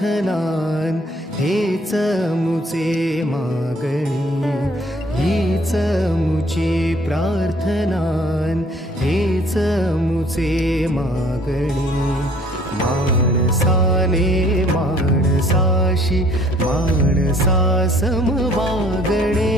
प्रार्थनान हेच मुचे मागणी, हीच मुची प्रार्थनान हेच मुचे मागणी. माणसाने माणसाशी माणसा सम वागणे,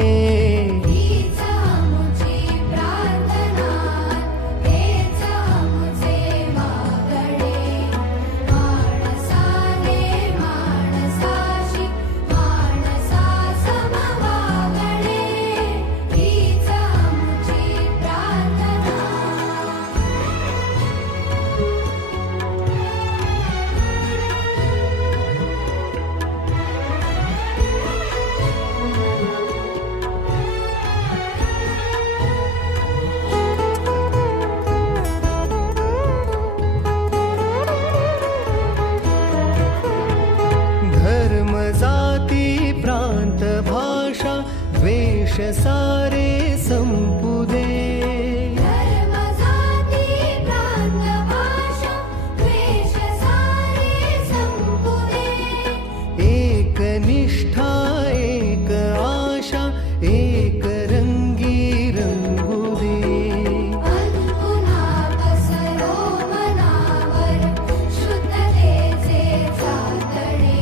प्रांत भाषा द्वेष सारे संपू दे. धर्म जाती प्रांत भाषा द्वेष सारे संपू दे. एक निष्ठा एक आशा एक रंगी रंगू दे. पुन्हा पसरो मनावर शुद्धतेचे चातडे.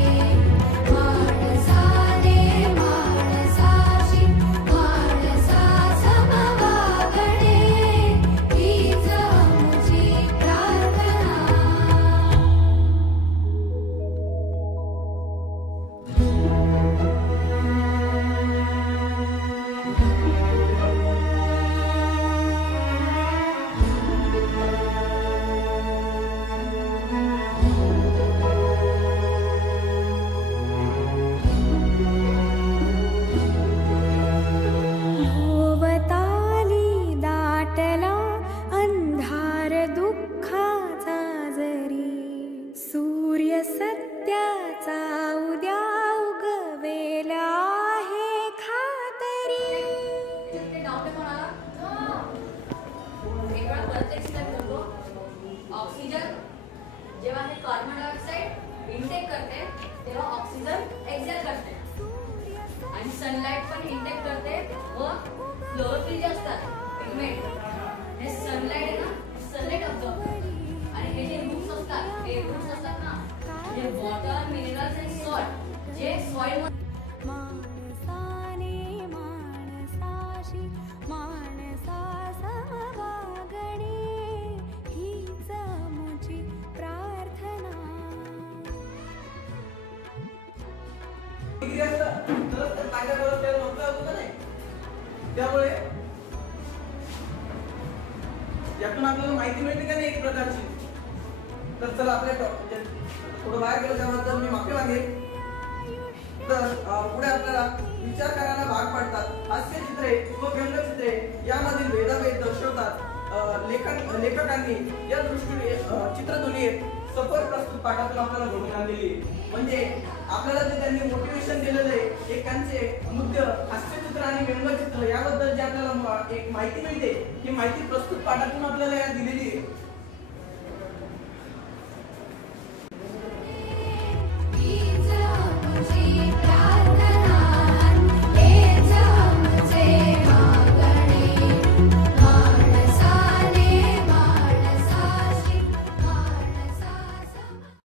सत्याचा उद्या उगवेला आहे खातरी. ते डाऊट आहे कोणाला? एक वेळा परत एक्सप्लेन करतो. ऑक्सिजन जेव्हा हे कार्बन डायऑक्साइड इनटेक करते तेव्हा ऑक्सिजन एक्झेल करते आणि सनलाइट पण इनटेक करते व क्लोरोफिल जे असतात पिगमेंट हे सनलाइट आहे ना सनलाइट ऑब्झर्व करतात आणि हे जे रूट्स असतात हे रूट्स असतात ना जे वॉटर मिनरल्स अँड सॉल्ट जे सॉइल माणसाने माणसाशी माणसा समवागणे हीच मुची प्रार्थना. त्यामुळे यातून आपल्याला माहिती मिळते का नाही एक प्रकारची. तर चला आपल्या थोडं बाहेर गेलं त्याबद्दल मी माफी मागेन. तर पुढे आपल्याला विचार करायला भाग पाडतात हास्यचित्रे व व्यंगचित्रे यामधील भेदाभेद दर्शवतात. लेखकांनी या दृष्टीने चित्रध्वनी सफर प्रस्तुत पाठातून आपल्याला घडवून आणलेली. म्हणजे आपल्याला जे त्यांनी मोटिवेशन दिलेलं आहे एकांचे मुद्दे हास्यचित्र आणि व्यंगचित्र याबद्दल जे आपल्याला एक माहिती मिळते ही माहिती प्रस्तुत पाठातून